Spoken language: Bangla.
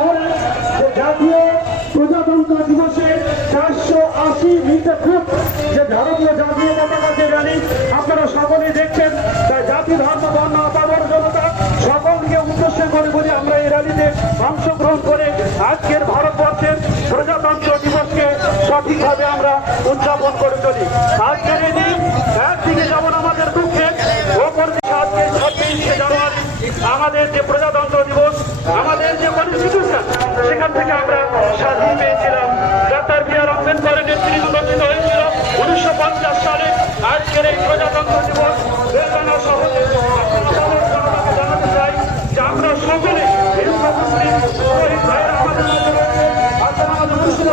শহরে যে জাতীয় প্রজাতন্ত্র দিবসে 480 মিটার ফুট যে ভারতীয় জাতীয় পতাকা যে র্যালি আপনারা সকলেই দেখছেন। তাই জাতি ধর্ম বর্ণ অপাবর জনতা সকলকে উদ্দেশ্য করে বলে আমরা এই র্যালিতে অংশগ্রহণ করে আজকের ভারতবর্ষের প্রজাতন্ত্র দিবসকে সঠিকভাবে আমরা উদযাপন করে চলি। আজকের এই দিন একদিকে যেমন আমাদের দুঃখে অপর দিকে আজকে 26শে জানুয়ারি আমাদের যে প্রজাতন্ত্র দিবস, আমাদের যে কনস্টিটিউশন, সেখান থেকে আমরা স্বাধীন পেয়েছিলাম। ডক্টর বি আর আম্বেদকরের নেতৃত্বে গঠিত হয়েছিল 1950 সালে। আজকের এই প্রজাতন্ত্র দিবস বেলডাঙ্গা শহরে জনতাকে জানাতে চাই যে আমরা সকলে হিন্দু মুসলিম শহীদ ভাইয়েরা আমাদের মধ্যে রয়েছে। আজকে আমাদের মুসলিম